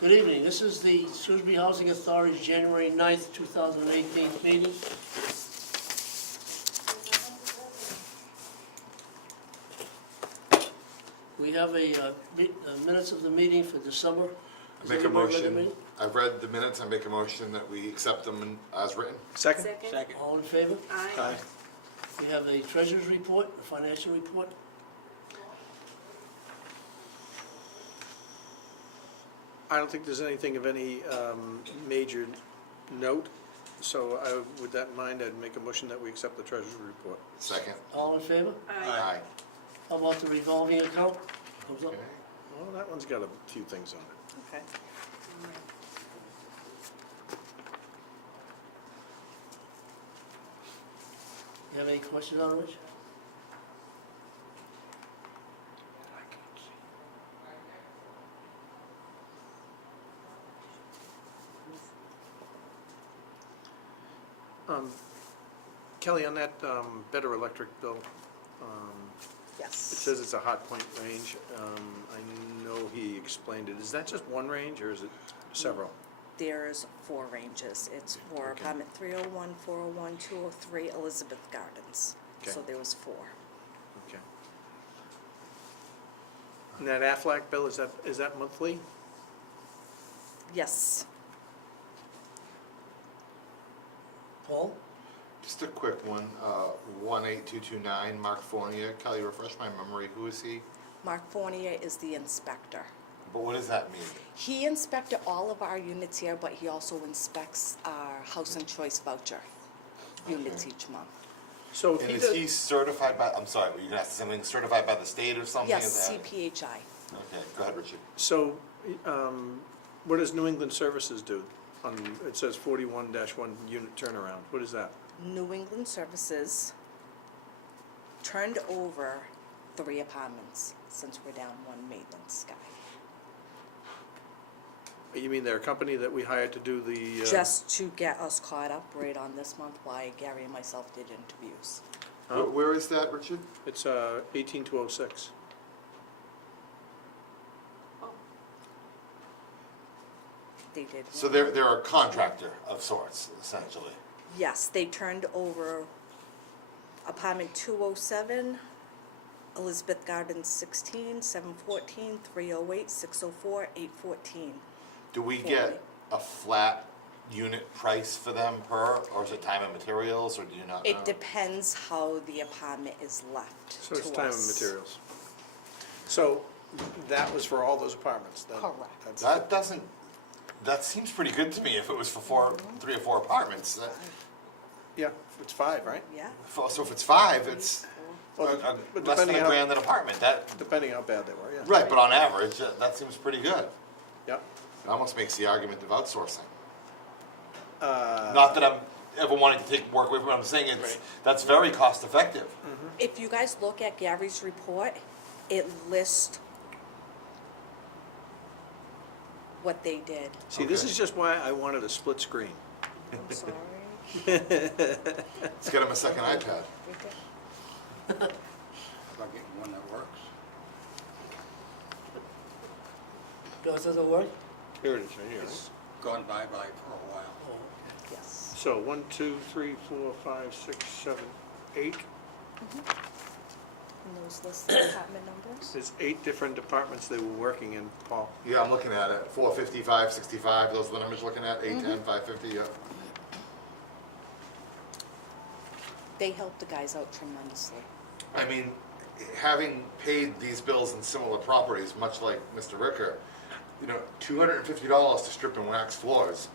Good evening, this is the Shrewsbury Housing Authority's January 9th, 2018 meeting. We have minutes of the meeting for December. I make a motion, I've read the minutes, I make a motion that we accept them as written. Second? Second. All in favor? Aye. We have a treasurer's report, a financial report. I don't think there's anything of any major note, so with that in mind, I'd make a motion that we accept the treasurer's report. Second. All in favor? Aye. How about the revolving account? Comes up. Okay. Well, that one's got a few things on it. Okay. You have any questions on it, Rich? Kelly, on that Better Electric bill, it Yes. says it's a hot point range. I know he explained it. Is that just one range, or is it several? There's 4 ranges. It's for Okay. apartment 301, 401, 203, Elizabeth Gardens. Okay. So there was 4. Okay. And that Aflac bill, is that monthly? Yes. Paul? Just a quick one, 18229, Mark Fournier. Kelly, refresh my memory, who is he? Mark Fournier is the inspector. But what does that mean? He inspected all of our units here, but he also inspects our house and choice voucher units Okay. each month. So if And he is does, he certified by, I'm sorry, were you gonna ask something certified by the state or something? Yes, Is that- CPHI. Okay, go ahead, Richard. so, what does New England Services do? It says 41-1 unit turnaround. What is that? New England Services turned over 3 apartments since we're down 1 maintenance guy. You mean they're a company that we hired to do the? Just to get us caught up right on this month while Gary and myself did interviews. Huh? Where is that, Richard? It's 18206. They did. So they're a contractor of sorts, essentially. Yes, they turned over apartment 207, Elizabeth Gardens 16, 714, 308, 604, 814. Do we get a flat unit price for them per, or is it time and materials, or do you not know? It depends how the apartment is left So it's to time and us. materials. So that was for all those apartments then? Correct. That's- That seems pretty good to me if it was for 3 or 4 apartments. Yeah, it's 5, right? Yeah. So if it's 5, it's Well, less but than depending a how- grand an apartment. Depending how bad they were, yeah. Right, but on average, that seems pretty good. Yep. It almost makes the argument of outsourcing. Uh, Not that I'm ever wanting to take work away from it, I'm saying Right. that's very cost effective. If you guys look at Gary's report, it lists what they did. See, this Okay. is just why I wanted a split screen. I'm sorry. Let's get him a second iPad. Right there. About getting one that works. Does it work? Here it is, right here. It's gone bye-bye for a while. Oh, Yes. So 1, 2, 3, 4, 5, 6, 7, 8. And those list the apartment numbers. There's 8 different departments they were working in, Paul. Yeah, I'm looking at it. 450, 565, those are the numbers you're looking at, 810, 550, yeah. They helped the guys out tremendously. I mean, having paid these bills in similar properties, much like Mr. Ricker, $250 to strip and wax floors.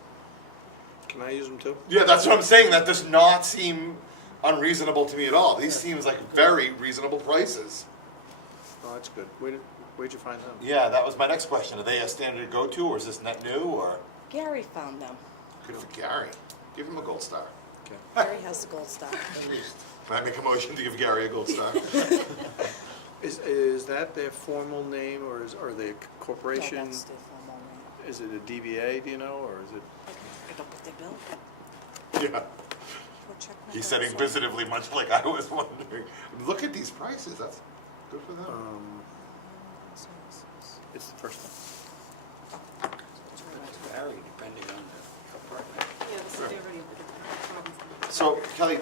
Can I use them too? Yeah, that's what I'm saying. That does not seem unreasonable to me at all. These seems like very reasonable prices. Oh, that's good. Where'd you find them? Yeah, that was my next question. Are they a standard go-to, or is this net new, or? Gary found them. Good for Gary. Give him a gold star. Okay. Gary has the gold star. at least. Can I make a motion to give Gary a gold star? Is that their formal name, or are they a No, corporation? that's their formal name. Is it a DBA, do you know, or is it? I don't put their bill. Yeah. Go check my He said bills. inquisitively, much like I was wondering. Look at these prices. That's good for them. It's the first one. vary depending on the apartment. Yeah, the severity of the problems. So Kelly,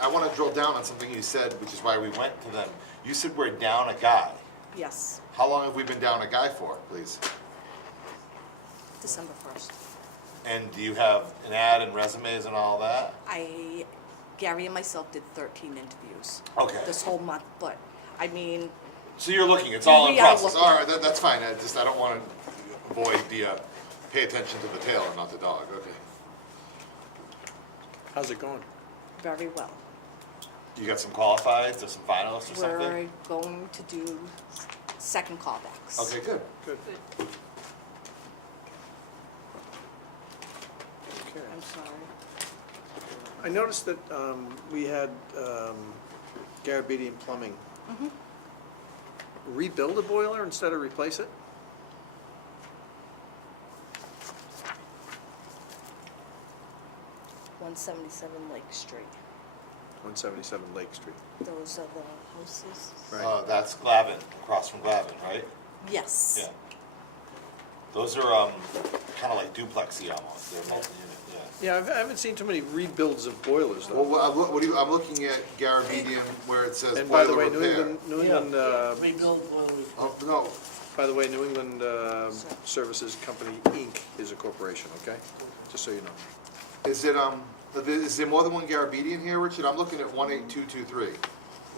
I want to drill down on something you said, which is why we went to them. You said we're down a guy. Yes, How long have we been down a guy for, please? December 1st. And do you have an ad and resumes and all that? Gary and myself did 13 interviews Okay. this whole month, but, I mean, So you're looking, it's all in We are process. looking. All right, that's fine. I don't want to avoid the, pay attention to the tail and not the dog. Okay. How's it going? very well. You got some qualifieds or some finalists or something? We're going to do second callbacks. Okay, good. Good. Good. Okay. I'm sorry. I noticed that we had Garabedian Plumbing rebuild a boiler instead of replace it? $177 Lake Street. 177 Lake Street. Those are the houses? Right. That's Glavin, across from Glavin, right? Yes. Yeah. Those are kind of like duplexy almost. They're multi-unit, yeah. Yeah, I haven't seen too many rebuilds of boilers Well, though. I'm looking at Garabedian where it says And by the boiler way, repair. New Yeah, England, rebuild boiler repair. Oh, no, by the way, New England Services Company, Inc. is a corporation, okay? Just so you know. is there more than one Garabedian here, Richard? I'm looking at 18223.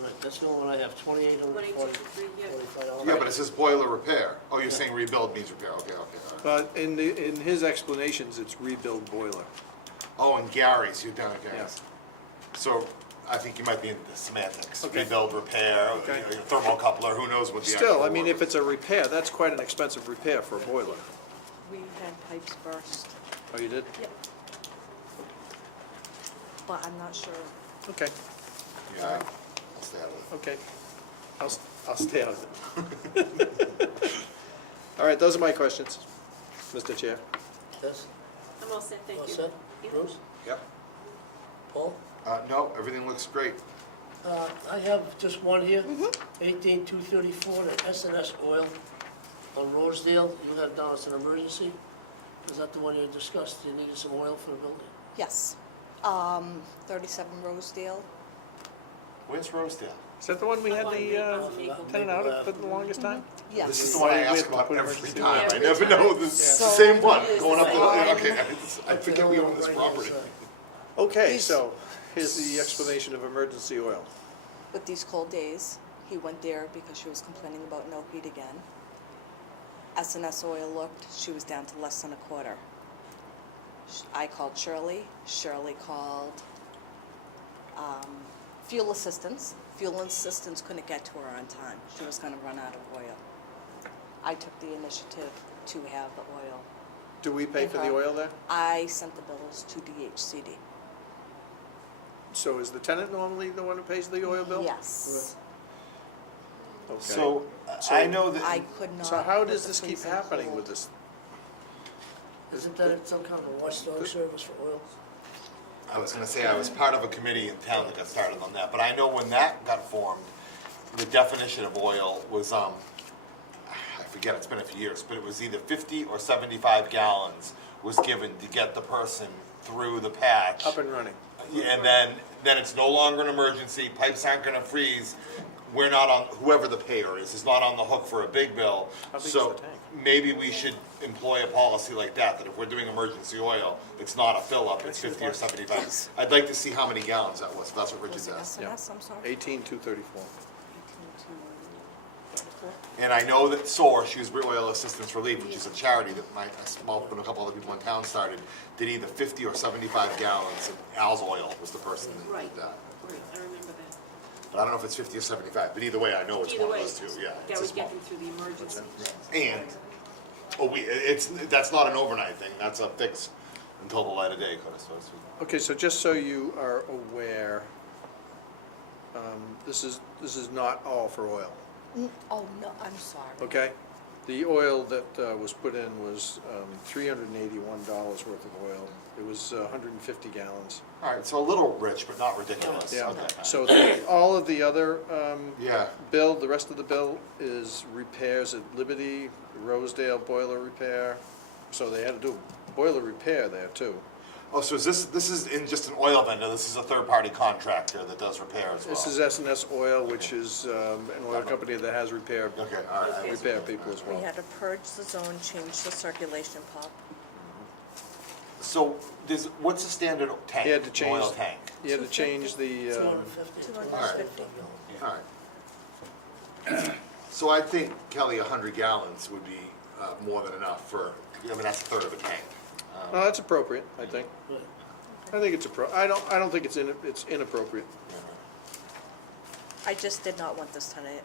Right, that's the only one I have, $2,845. Yeah, but it says boiler repair. Oh, you're saying rebuild means repair, okay, all right. But in his explanations, it's rebuild boiler. Oh, and Gary's, you're down at Gary's. Yeah. So I think you might be into the semantics. Okay. Rebuild, repair, Okay. you know, thermocoupler, who knows what the actual Still, I mean, word if is. it's a repair, that's quite an expensive repair for a boiler. We had pipes burst. Oh, you did? Yep. But I'm not sure. Okay, Yeah, I'll stay out of it. okay. I'll stay out of it. All right, those are my questions, Mr. Chair. Yes, I'm all set, thank all you. set? Yeah. Bruce? Yep. Paul? No, everything looks great. I have just one here, 18234, the S&S Oil on Rosedale. You had down as an emergency. Is that the one you discussed? You needed some oil for the building? Yes. 37 Rosedale. Where's Rosedale? Is that the one we had Up on the Maple. tenant out of for the longest time? Yes. This is the one I We have ask to about put every emergency time. oil. I never know. This is the So- same one, It is going the up same the, okay, I forget we own this Right property. inside. Okay, These- so here's the explanation of emergency oil. With these cold days, he went there because she was complaining about no heat again. S&S Oil looked, she was down to less than a quarter. I called Shirley called fuel assistance. Fuel assistance couldn't get to her on time. She was gonna run out of oil. I took the initiative to have the oil. Do we pay for the Okay. oil there? I sent the bills to DHCD. So is the tenant normally the one who pays the oil bill? Yes. Okay. So, So- I know that. I could not. So how put does the this keep freezer happening cold. with this? Isn't that some kind of a watchdog service for oil? I was gonna say, I was part of a committee in town that got started on that, but I know when that got formed, the definition of oil was, I forget, it's been a few years, but it was either 50 or 75 gallons was given to get the person through the patch. Up and running. And then it's no longer an emergency, pipes aren't gonna freeze, we're not on, whoever the payer is not on the hook for a big bill. How big is So the tank? maybe we should employ a policy like that if we're doing emergency oil, it's not a fill-up, it's 50 or 75. I'd like to see how many gallons that was, if that's what Richard Was it said. S&S, I'm sorry? 18,234. 18,234. And I know that SOAR, Shrewsbury Oil Assistance Relief, which is a charity that my, Smoke and a couple other people in town started, did either 50 or 75 gallons of Al's Oil was the person that Right. did that. Right, I remember that. But I don't know if it's 50 or 75, but either way, I know it's Either one way, of those two, yeah. that it's a would small- get them through the emergency. And, that's not an overnight thing, that's a fix until the light of day, kind of, so it's. Okay, so just so you are aware, this is not all for oil, Oh, no, I'm sorry. okay? The oil that was put in was $381 worth of oil. It was 150 gallons. All right, so a little rich, but not ridiculous. Yeah, Okay. so all of the other Yeah, bill, the rest of the bill is repairs at Liberty, Rosedale boiler repair. So they had to do boiler repair there too. Oh, so is this is in just an oil vendor, this is a third-party contractor that does repair as well? This is S&S Oil, which is an oil company that has repair Okay, all right. repair people as We well. had to purge the zone, change the circulation pump. So, what's the standard tank? He had to An change- Oil tank? You had to change the, 250. 250. All right. So I think, Kelly, 100 gallons would be more than enough for, I mean, that's a third of a tank. no, that's appropriate, I think. Right. I think it's I don't think it's inappropriate. I just did not want this tonight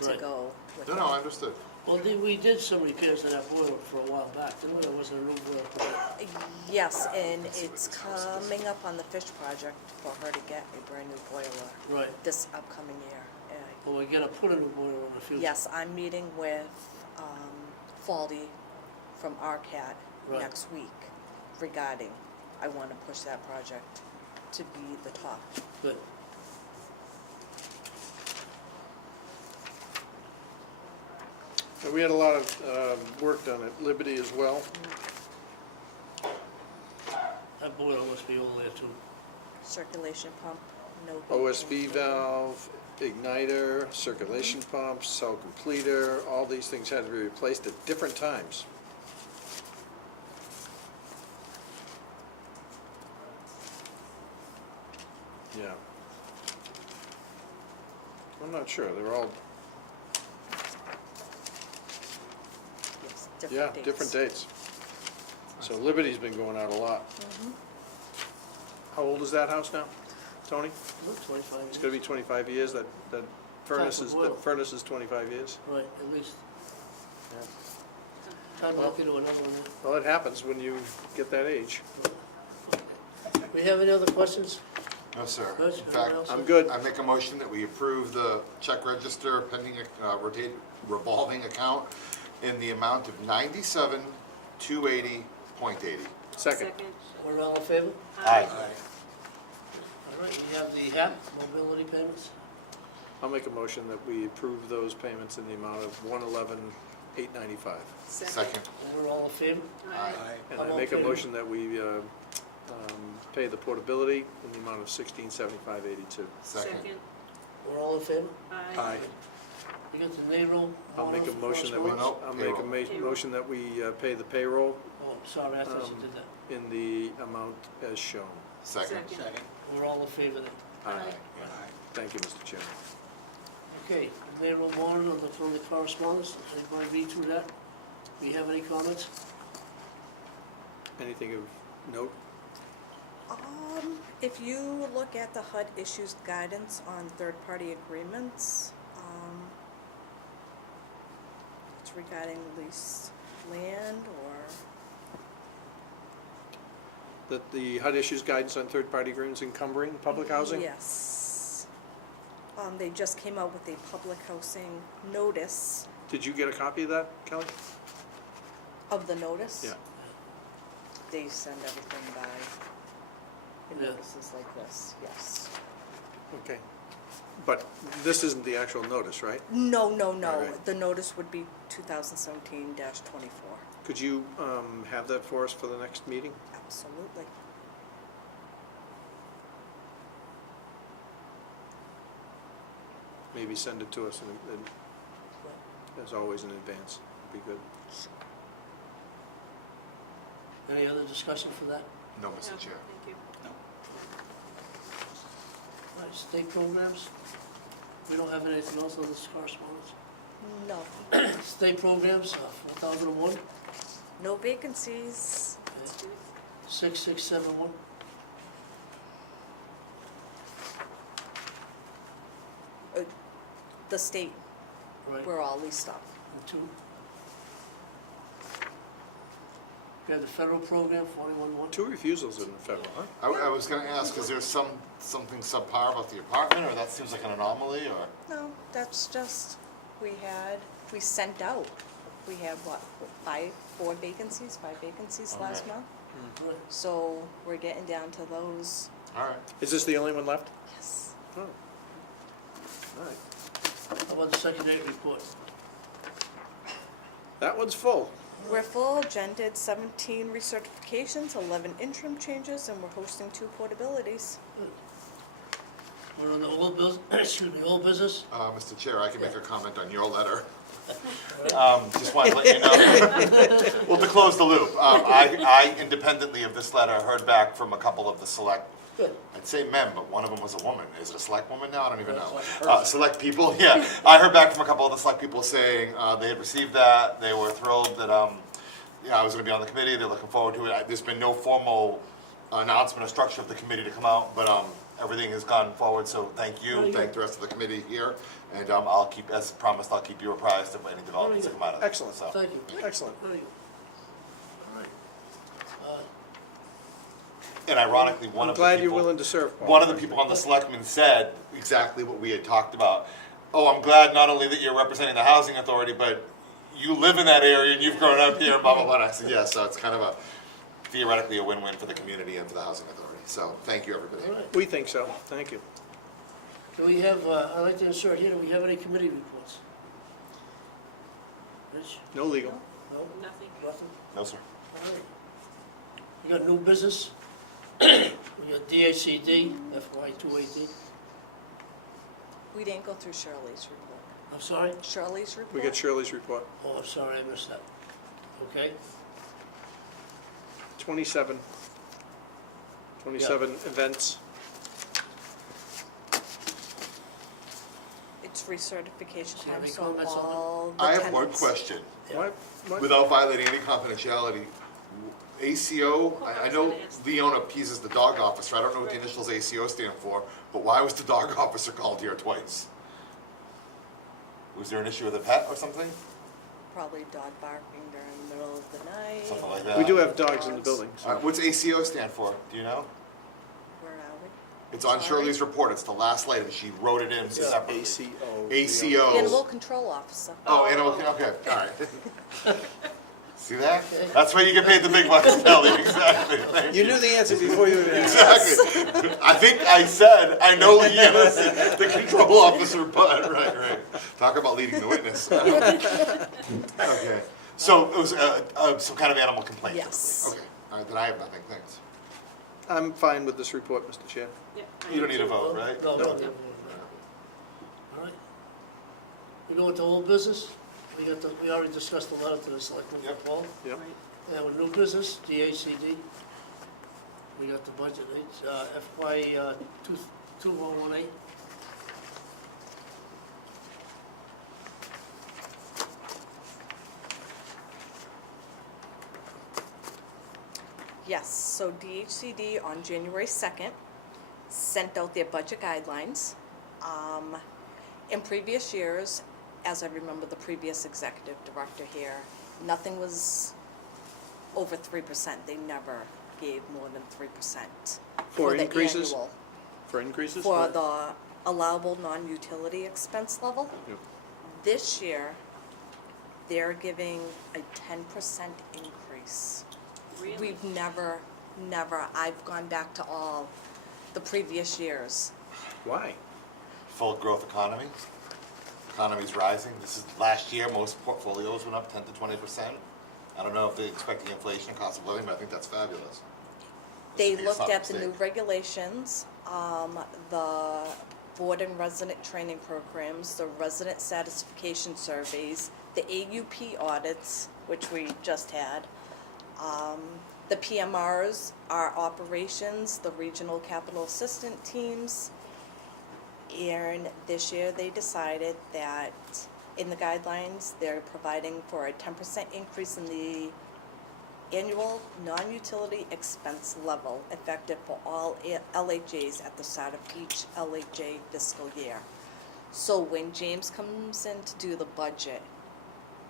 to Right. go with No, it. no, I understood. Well, we did some repairs to that boiler for a while back, didn't we? It wasn't a new boiler. Yes, and it's coming up on the fish project for her to get a brand new boiler Right. this upcoming year. Well, we're gonna put a new boiler in the future. Yes, I'm meeting with Faldy from RCAT Right. next week regarding, I want to push that project to be the top. Good. And we had a lot of work done at Liberty as well. That boiler must be over there too. Circulation pump, no. OSV vacancy. valve, igniter, circulation pump, cell completer, all these things had to be replaced at different times. Yeah. I'm not sure, they're all, Yes, yeah, different dates. different dates. So Liberty's been going out a lot. How old is that house now, Tony? Look, 25 years. It's gonna be 25 years, that furnace is, oil. that furnace is 25 years? Right, at least. Time to look into another one. Well, it happens when you get that age. We have any other questions? No, sir. Rich, In anyone fact, else? I'm good. I make a motion that we approve the check register pending revolving account in the amount of 97,280.80. Second. We're all in favor? Aye. All right, we have the HAP, mobility payments. I'll make a motion that we approve those payments in the amount of $111,895. Second. And we're all in favor? Aye. And I make a motion that we pay the portability in the amount of $1675.82. Second. We're all in favor? Aye. You got the payroll? I'll make a motion that we, Nope, I'll make a payroll. motion that we pay the payroll Oh, sorry, I thought you did that. in the amount as shown. Second. Second. We're all in favor then. Aye. Thank you, Mr. Chairman. Okay, the payroll warrant from the correspondence, anybody read through that? Do you have any comments? Anything of note? If you look at the HUD issues guidance on third-party agreements, it's regarding leased land or, That the HUD issues guidance on third-party agreements encumbering public housing? yes. They just came out with a public housing notice Did you get a copy of that, Kelly? of the notice. Yeah. They send everything by Yeah. notices like this, yes. Okay. But this isn't the actual notice, right? No, All right. the notice would be 2017-24, Could you have that for us for the next meeting? absolutely. Maybe send it to us, as always, in advance. Would be good. Any other discussion for that? No, No, Mr. Chair. thank you. All right, state programs? We don't have anything else on this correspondence? No, State programs, 4001, no vacancies. 6671. The state, Right, we're all leased up. and 2. We have the federal program, 41-1. 2 refusals in the federal, huh? I was gonna ask, is there something subpar about the apartment, or that seems like an anomaly, or? No, that's just, we sent out, we had what, 5 vacancies last Okay. month? Right. So we're getting down to those, All right. Is this the only one left? yes. Oh. All right. How about the secondary report? That one's full. We're full agenda, 17 recertifications, 11 interim changes, and we're hosting 2 portabilities. We're on the old business, excuse me, old business. Mr. Chair, I can make a comment on your letter. Just wanted to let you know. Well, to close the loop, I independently of this letter heard back from a couple of the select, Good. I'd say men, but one of them was a woman. Is it a select woman now? I don't even know. Select people, yeah. I heard back from a couple of the select people saying they had received that. They were thrilled that I was going to be on the committee. They're looking forward to it. There's been no formal announcement or structure of the committee to come out, but everything has gone forward, so thank you. Very good. Thank the rest of the committee here. And I'll keep, as promised, I'll keep you apprised of any developments that come out of it. Excellent. So. Thank you. Excellent. Very good. All right. And ironically, one I'm of the glad you're people, willing to serve, Paul. one of the people on the selectmen said exactly what we had talked about. Oh, I'm glad not only that you're representing the housing authority, but you live in that area and you've grown up here and blah, blah, blah. And I said, yes, so it's kind of theoretically a win-win for the community and for the housing authority. So thank you, everybody. All right. We think so. Thank you. Do we have, I'd like to insert here, do we have any committee reports? Rich? No legal. No? Nothing. Nothing? No, sir. All right. We got new business. We got DHCD, FY 218. We didn't go through Shirley's report. I'm sorry? Shirley's report? We get Shirley's report. Oh, I'm sorry, I missed that. Okay? 27 events. It's recertification Do you have time, any so comments on that? all the I have one tenants- question. What? Without violating any confidentiality, ACO, I know Leona Pease is the dog officer. I don't know what the initials ACO stand for, but why was the dog officer called here twice? Was there an issue with a pet or something? Probably dog barking during the middle of the night. Something like that? We do have dogs in the building. so- What's ACO stand for? Do you know? Where are we? It's on Sorry? Shirley's report. It's the last item. She wrote it in separately. ACO. ACO. Animal control officer. Oh, animal, okay, all right. See that? That's why you get paid the big bucks, Kelly, exactly. Thank You knew the answer before you even asked. Exactly. I think I said, I know Leanna's the control officer, but, right. Talk about leading the witness. Okay, so it was some kind of animal complaint? Yes. Okay, all right, then I have nothing, thanks. I'm fine with this report, Mr. Chair. Yeah. You don't need a vote, right? No, No. no. All right. We go into old business. We already discussed the letter to the selectmen, Yep. Paul. Yep. Right. And with new business, DHCD. We got the budget, FY 2118. Yes, so DHCD on January 2nd sent out their budget guidelines. In previous years, as I remember the previous executive director here, nothing was over 3%. They never gave more than 3%. For the increases? annual. For increases? For the allowable non-utility expense level. Yep. This year, they're giving a 10% increase. Really? We've never, I've gone back to all the previous years. Why? Full growth economy. Economy's rising. This is last year, most portfolios went up 10 to 20%. I don't know if they're expecting inflation, cost of living, but I think that's fabulous. They This would be a looked solid at the new mistake. regulations, the board and resident training programs, the resident satisfaction surveys, the AUP audits, which we just had, the PMRs, our operations, the regional capital assistant teams. And this year they decided that in the guidelines, they're providing for a 10% increase in the annual non-utility expense level effective for all LHAs at the start of each LHA fiscal year. So when James comes in to do the budget,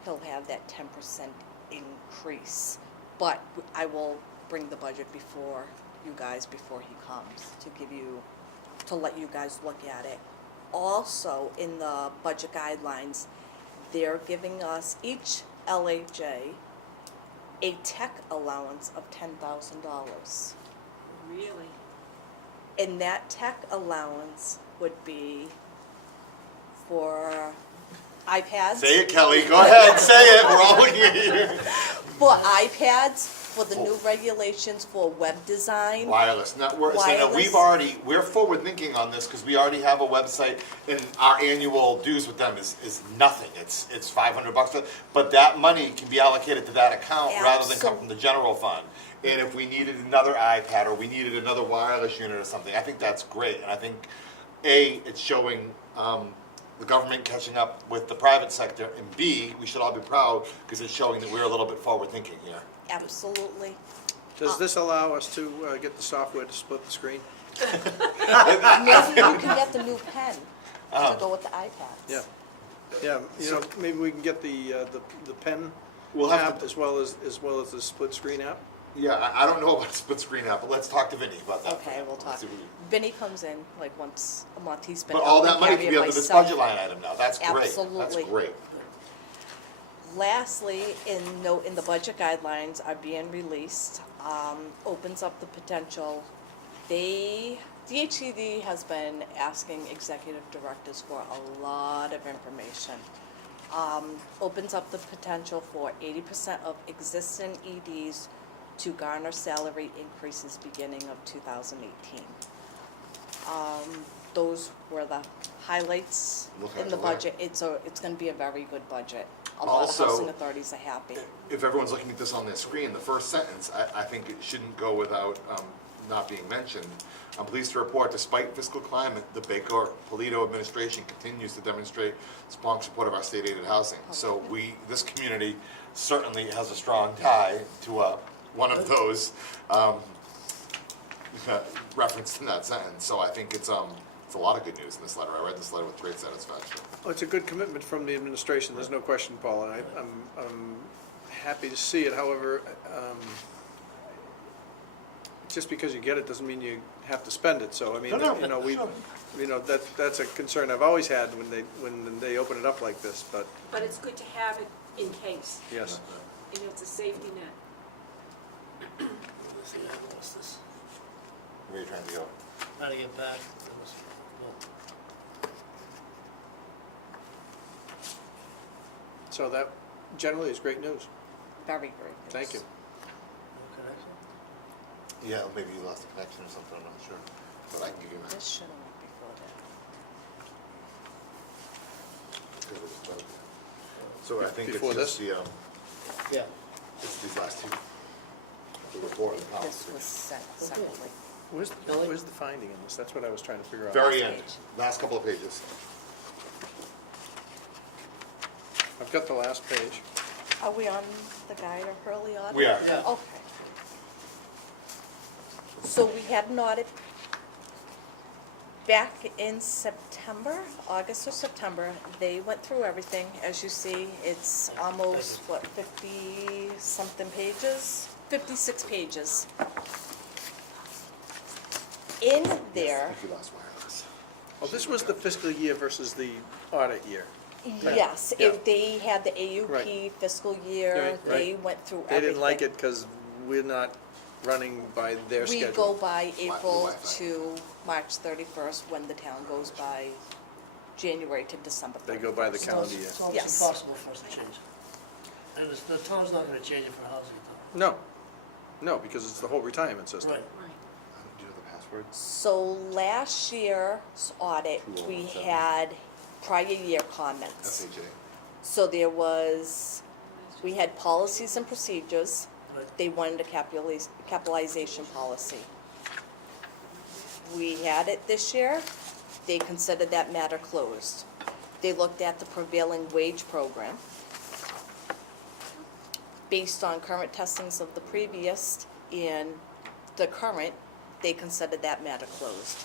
he'll have that 10% increase. But I will bring the budget before you guys, before he comes, to let you guys look at it. Also, in the budget guidelines, they're giving us, each LHA, a tech allowance of $10,000. Really? And that tech allowance would be for iPads. Say it, Kelly. Go ahead, say it. We're all looking at you. For iPads, for the new regulations for web design. Wireless, not, we're, so, no, we've Wireless. already, we're forward thinking on this, because we already have a website, and our annual dues with them is nothing, it's $500, but that money can be allocated to that account rather than come from the general fund. And if we needed another iPad, or we needed another wireless unit or something, I think that's great, and I think, A, it's showing, the government catching up with the private sector, and B, we should all be proud, because it's showing that we're a little bit forward thinking here. Absolutely. Does this allow us to get the software to split the screen? Maybe you can get the new pen to go with the iPads. Yeah. Yeah, you know, maybe we can get the pen We'll have app to- as well as the split screen app? Yeah, I don't know about split screen app, but let's talk to Vinny about that. Okay, we'll Let's talk. see what we- Vinny comes in like once a month. He's been But all that helping money carry can be it under this myself. budget line item now, that's great. Absolutely. That's great. Lastly, in the budget guidelines are being released, opens up the potential. DHCD has been asking executive directors for a lot of information. Opens up the potential for 80% of existing EDs to garner salary increases beginning of 2018. Those were the highlights Look in at the the way. budget. It's gonna be a very good budget. A lot of Also- housing authorities are happy. If everyone's looking at this on their screen, the first sentence, I think it shouldn't go without not being mentioned. I'm pleased to report, despite fiscal climate, the Baker-Polito administration continues to demonstrate strong support of our state-aided housing. So this community certainly has a strong tie to one of those referenced in that sentence. So I think it's a lot of good news in this letter. I read this letter with great satisfaction. Well, it's a good commitment from the administration, there's no question, Paul, and I'm happy to see it. However, just because you get it doesn't mean you have to spend it, so, I mean, No, you know, sure. that's a concern I've always had when they open it up like this, but, But it's good to have it in case, yes. you know, it's a safety net. Let's see, I lost this. Where are you trying to go? Trying to get back. It was- well, So that generally is great news. Very great. Thank you. no connection? Yeah, maybe you lost a connection or something, I'm not sure. But I can give you This should have went before that. So I think it's Before just this? the, Yeah. it's these last two. The report and the This policy. was sent separately. Where's the finding in this? That's what I was trying to figure out. Very Last end, page. last couple of pages. I've got the last page. Are we on the guide of early audit? We are. Yeah. Okay. So we had an audit back in September, August or September. They went through everything. As you see, it's almost, what, 50-something pages? 56 pages. In there, I think we lost wireless. Oh, this was the fiscal year versus the audit year. yes, Yeah. they had the AUP Right. fiscal year. Right, They right. went through They everything. didn't like it because we're not running by their We schedule. go by April Wi-Fi. to March 31st, when the town goes by January to December 31st. They go by the calendar year. It's almost Yes. impossible for us to change it. And the town's not gonna change it for housing, though. No, because it's the whole retirement system. Right. Right. Do you know the password? So last year's audit, we 2017. had prior year comments. SHA. So there was, we had policies and procedures. Right. They wanted a capitalization policy. We had it this year. They considered that matter closed. They looked at the prevailing wage program. Based on current testings of the previous and the current, they considered that matter closed.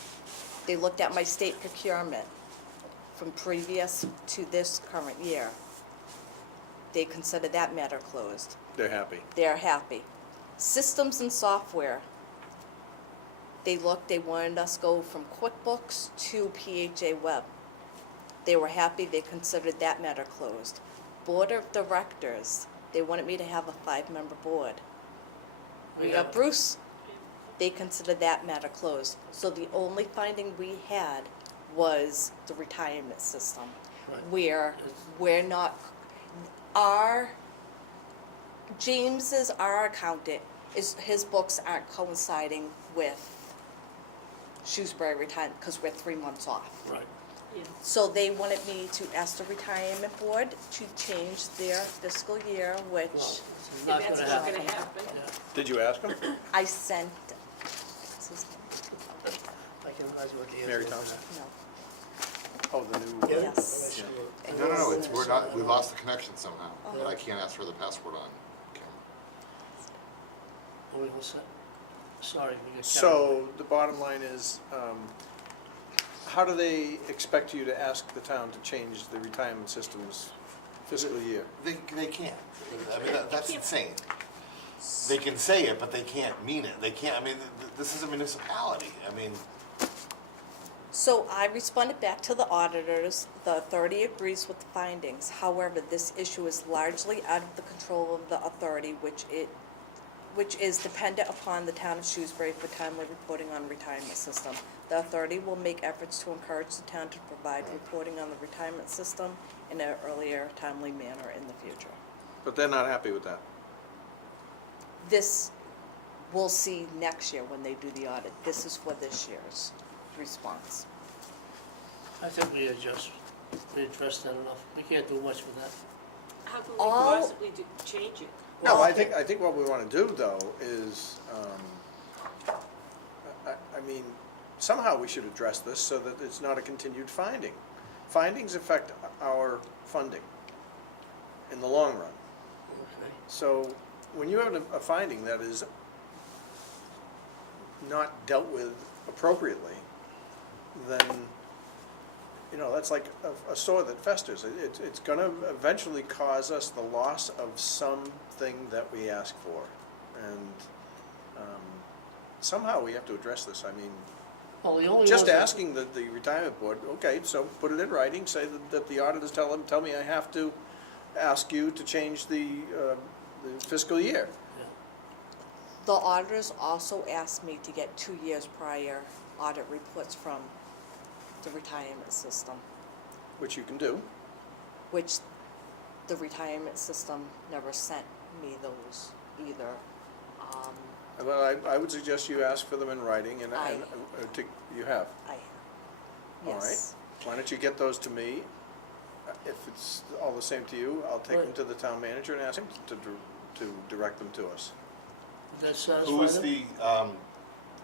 They looked at my state procurement from previous to this current year. They considered that matter closed. They're happy. They're happy. Systems and software. They looked, they wanted us to go from QuickBooks to PHA Web. They were happy, they considered that matter closed. Board of Directors, they wanted me to have a 5-member board. We got Bruce, they considered that matter closed. So the only finding we had was the retirement system, Right. where we're not, our James's, our accountant, his books aren't coinciding with Shrewsbury retirement, because we're 3 months off. Right. Yeah. So they wanted me to ask the retirement board to change their fiscal year, which Well, it's If not that's gonna not happen. gonna happen. Yeah, Did you ask him? I sent, what's his name? I can imagine what the answer Mary is. Thompson? No. Oh, the new. Yeah? Yes. Yeah. No, it's, we're not, we lost the connection somehow, Oh. but I can't ask for the password on camera. Oh, we all set? Sorry, we got carried away. So the bottom line is, how do they expect you to ask the town to change the retirement system's fiscal year? They can't. I mean, that's can't. insane. They can say it, but they can't mean it. They can't, I mean, this is a municipality. I mean, So I responded back to the auditors. The authority agrees with the findings. However, this issue is largely out of the control of the authority, which is dependent upon the town of Shrewsbury for timely reporting on retirement system. The authority will make efforts to encourage the town to provide reporting on the retirement system in an earlier, timely manner in the future. But they're not happy with that. This, we'll see next year when they do the audit. This is for this year's response. I think we addressed that enough. We can't do much with that. How can we All- possibly change it? No, Well, I think what we want to do, though, is, I mean, somehow we should address this so that it's not a continued finding. Findings affect our funding in the long run. Okay. So when you have a finding that is not dealt with appropriately, then, you know, that's like a sore that festers. It's gonna eventually cause us the loss of something that we ask for. And somehow we have to address this. I mean, Well, the only just ones that- asking the retirement board, okay, so put it in writing, say that the auditors tell me I have to ask you to change the fiscal year. Yeah. The auditors also asked me to get 2 years prior audit reports from the retirement system, Which you can do. which the retirement system never sent me those either. Well, I would suggest you ask for them in writing, and you have. I have, All right. yes. Why don't you get those to me? If it's all the same to you, I'll take them to the town manager and ask him to direct them to us. Would that satisfy who is them? the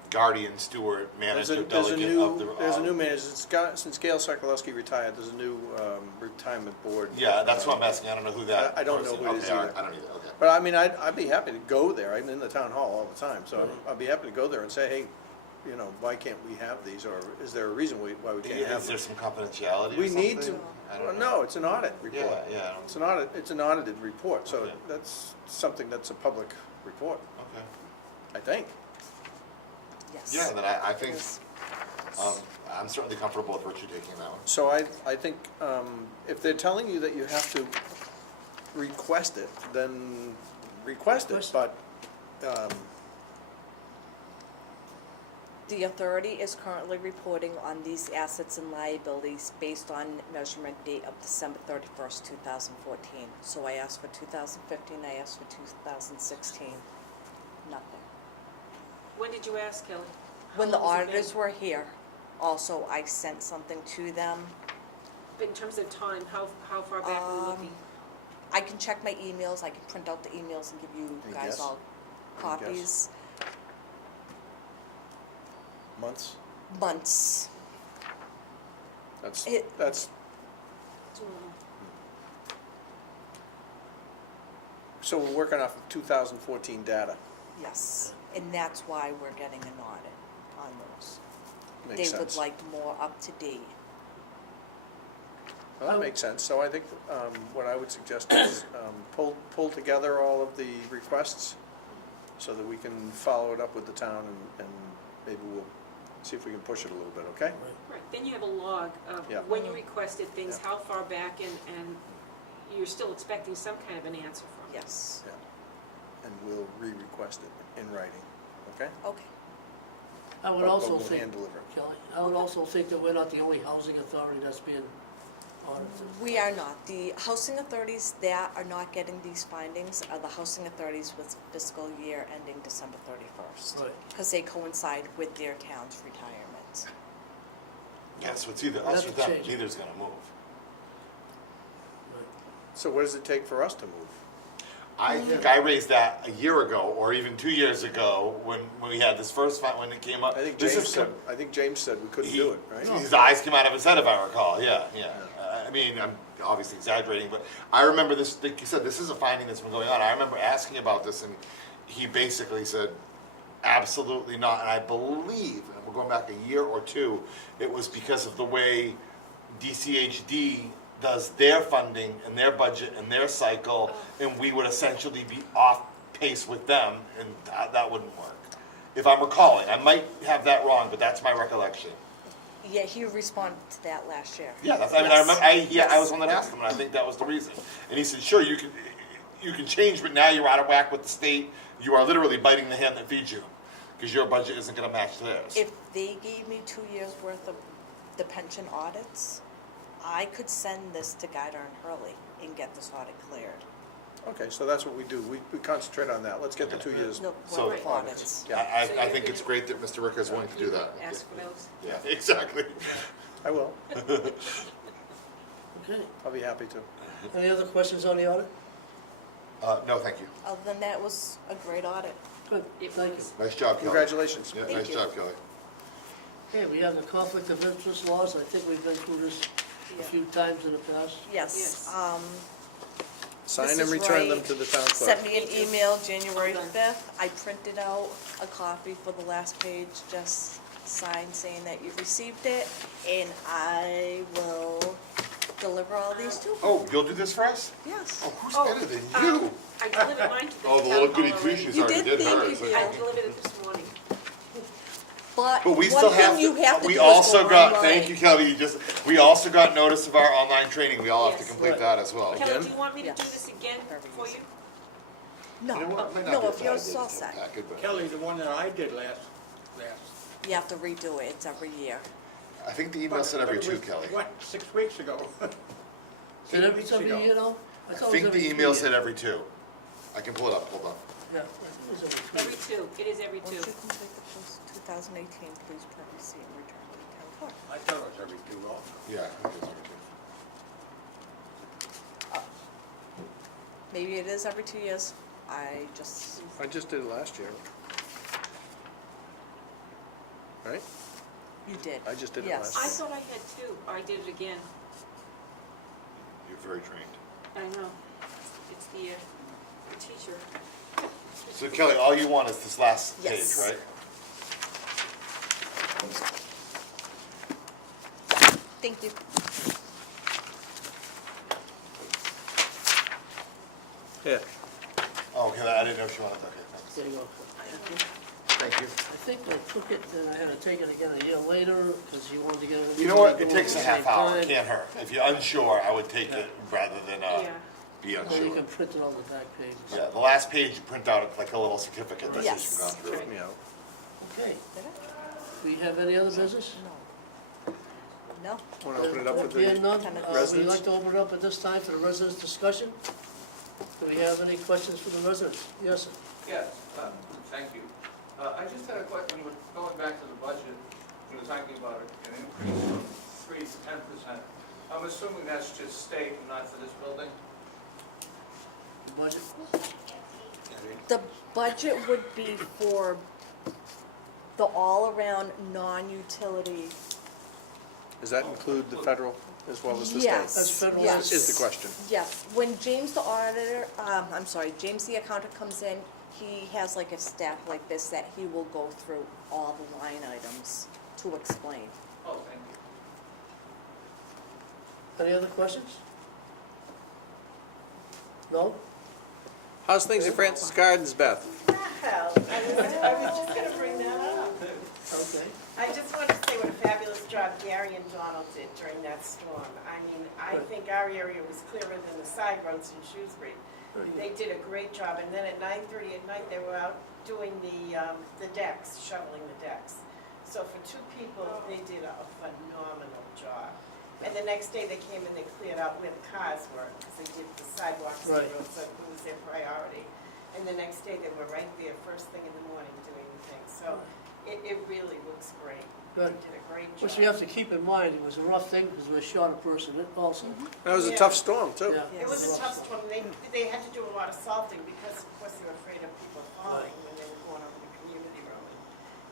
guardian, steward, manager, delegate of the? There's a new manager, since Gail Sokoloski retired, there's a new retirement board. Yeah, that's what I'm asking. I don't know who that. I don't know person- who it is okay, all right, either. I don't either, okay. But I mean, I'd be happy to go there, I'm in the town hall all the time, so I'd be happy to go there and say, hey, you know, why can't we have these, or is there a reason why we can't have Is there them? some confidentiality or We need to, something? I don't well, know. no, it's an audit report. Yeah, It's an audited report, so Okay. that's something that's a public report, okay. I think. Yes. Yeah, then I think, Yes. I'm certainly comfortable with Richard taking that one. So I think, if they're telling you that you have to request it, then request it, but, The authority is currently reporting on these assets and liabilities based on measurement date of December 31st, 2014. So I asked for 2015, I asked for 2016, nothing. When did you ask, Kelly? How When the long has it auditors been? were here, also I sent something to them. But in terms of time, how far back are we looking? I can check my emails, I can print out the emails and give you Any guys guess? all Any guess? copies. months, Months. that's, It- that's, Too long. so we're working off of 2014 data, Yes, and that's why we're getting an audit on those. makes They would sense. like more up to date. Well, that makes sense, so I think, what I would suggest is, pull together all of the requests so that we can follow it up with the town and maybe we'll see if we can push it a little bit, okay? Right. Right, then you have a log of Yeah. when you requested things, Yeah. how far back, and you're still expecting some kind of an answer from it. Yes, Yeah. And we'll re-request it in writing, okay? okay. I would But also we'll think, hand deliver it. Kelly, I would also think that we're not the only housing authority that's being audited? We are not. The housing authorities that are not getting these findings are the housing authorities with fiscal year ending December 31st. Right. Because they coincide with their town's retirement. Yeah, so it's either That's us or a them, change. neither's gonna move. Right. So what does it take for us to move? I think I raised that a year ago, or even 2 years ago, when we had this first fight, when it came up. I think This James is said, we couldn't do it, right? His eyes came out of his head, if I recall, yeah. I mean, I'm obviously exaggerating, but I remember this, like you said, this is a finding that's been going on. I remember asking about this, and he basically said, absolutely not. And I believe, and we're going back a year or two, it was because of the way DCHD does their funding and their budget and their cycle, and we would essentially be off pace with them, and that wouldn't work. If I'm recalling, I might have that wrong, but that's my recollection. Yeah, he responded to that last year. Yeah, that's, I mean, I remember, I was the one that asked him, and I think that was the reason. And he said, sure, you can change, but now you're out of whack with the state. You are literally biting the hand that feeds you, because your budget isn't gonna match theirs. If they gave me 2 years' worth of the pension audits, I could send this to Guider and Hurley and get this audit cleared. Okay, so that's what we do. We concentrate on that. Let's get the 2 years. No, So- worth of audits. I So I you're think it's gonna- great that Mr. Ricker is willing to do that. Ask for those. Yeah, exactly. I will. Okay. I'll be happy to. Any other questions on the audit? No, thank you. Other than that, it was a great audit. Good, It thank you. was. Nice job, Kelly. Congratulations. Yeah, Thank nice you. job, Kelly. Okay, we have the conflict of interest laws. I think we've been through this a few times in the past. Yes. Yes. Sign and Mrs. return them Wright to the town clerk. Sent me an Me too. email January Well done. 5th. I printed out a copy for the last page, just signed saying that you received it, and I will deliver all these to you. Oh, you'll do this for us? Yes. Oh, who's Oh, better than um, you? I delivered mine to the Oh, the town little hall goody already. two-shoes You already did? did Thank hers. you. I delivered it this morning. But But we one still have thing you have to we do is also go got, online. thank you, Kelly, we also got notice of our online training. We all have to Yes. complete Right. that as well. Kelly, Again? do you want me to do Yes. this again for you? No, You know what? It might not no, be if a yours bad is all idea to set, pack it, but Kelly, the one that I did last, you have to redo it, it's every year. I think the email said every but it two, was, Kelly. What, 6 weeks ago? Is it every weeks time ago. you know? I thought it was think every the 2 email years. said every two. I can pull it up, hold on. Yeah, I think it was every 2 Every years. two, it is every Once two. you complete the post 2018, please print receipt and return to the town clerk. I thought it was every 2 also. Yeah, I think it's every two. Maybe it is every 2 years, I just, I just did it last year. Right? you did. I just did it Yes. I thought I had two, or I did it again. You're very trained. I know. It's the teacher. So Kelly, all you want is this last page, Yes. right? Thank you. Yeah. Oh, okay, I didn't know if you wanted, okay, thanks. There you go. Thank you. I think I took it, then I had to take it again a year later, because you wanted to get it. You know what, it going takes a at the half same hour, it time. can't hurt. If you're unsure, I would take it rather than, Yeah. be Or you unsure. can print it on the back page. Yeah, the last page you print out, it's like a little certificate that says Yes. you've gone through it. Help me out. Okay, Did it? do you have any other business? No. No? Want to open it up for Being the, none, we'd residents? like to open it up at this time for the residents' discussion. Do we have any questions for the residents? Yes, sir. Yes, thank you. I just had a question, when you were going back to the budget, you were talking about an increase from 3 to 10%. I'm assuming that's just state and not for this building? The budget? The budget would be for the all-around non-utility. does that include the federal as well as the state? Yes. That's federal. Yes. Is the question. Yes, when James the auditor, James the accountant comes in, he has like a stack like this that he will go through all the line items to explain. Oh, thank you. Any other questions? No? How's things at Francis Gardens, Beth? Well, I was just gonna bring that up. Okay. I just wanted to say what a fabulous job Gary and Donald did during that storm. I mean, I think our area was clearer than the side roads in Shrewsbury. They did a great job, and then at 9:30 at night, they were out doing the decks, shoveling the decks. So for two people, they did a phenomenal job. And the next day, they came and they cleared out where the cars were, because they did the sidewalks, Right. so it was their priority. And the next day, they were right there, first thing in the morning, doing things. So it really looks great. Good. They did a great job. Which you have to keep in mind, it was a rough thing because we were short a person also. That was a Yeah. tough storm, too. Yeah. It was a tough storm. They had to do a lot of salting because, of course, they were afraid of people falling when they were going over the community road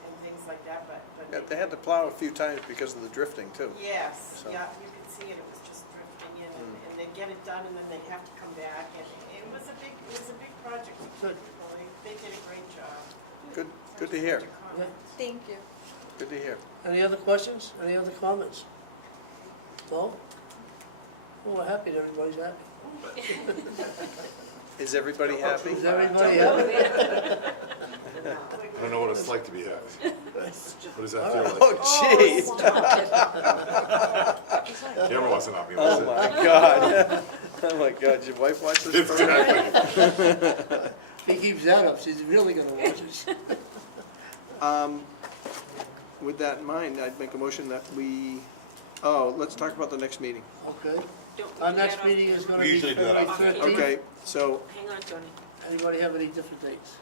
and things like that, but. Yeah, they had to plow a few times because of the drifting, too. Yes, So. yeah, you could see it, it was just drifting in, and they'd get it done, and then they'd have to come back, and it was a big project. Good. They did a great job. Good to hear. Thank you. Good to hear. Any other questions? Any other comments? No? Well, we're happy that everybody's happy. Is everybody happy? Is everybody happy? I don't know what it's like to be happy. What does that feel like? Oh, jeez. Camera wasn't on me, Oh, was it? my God. Oh, my God. Your wife watch this? Exactly. If he keeps that up, she's really gonna watch it. With that in mind, I'd make a motion that let's talk about the next meeting. Okay. Don't we Our do next that meeting off- is gonna We be usually do that February off- 13th. Okay, so Hang on, Tony. Anybody have any different dates?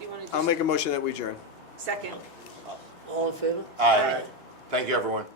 You wanna just? I'll make a motion that we adjourn. Second. All in favor? Aye. Thank you, everyone.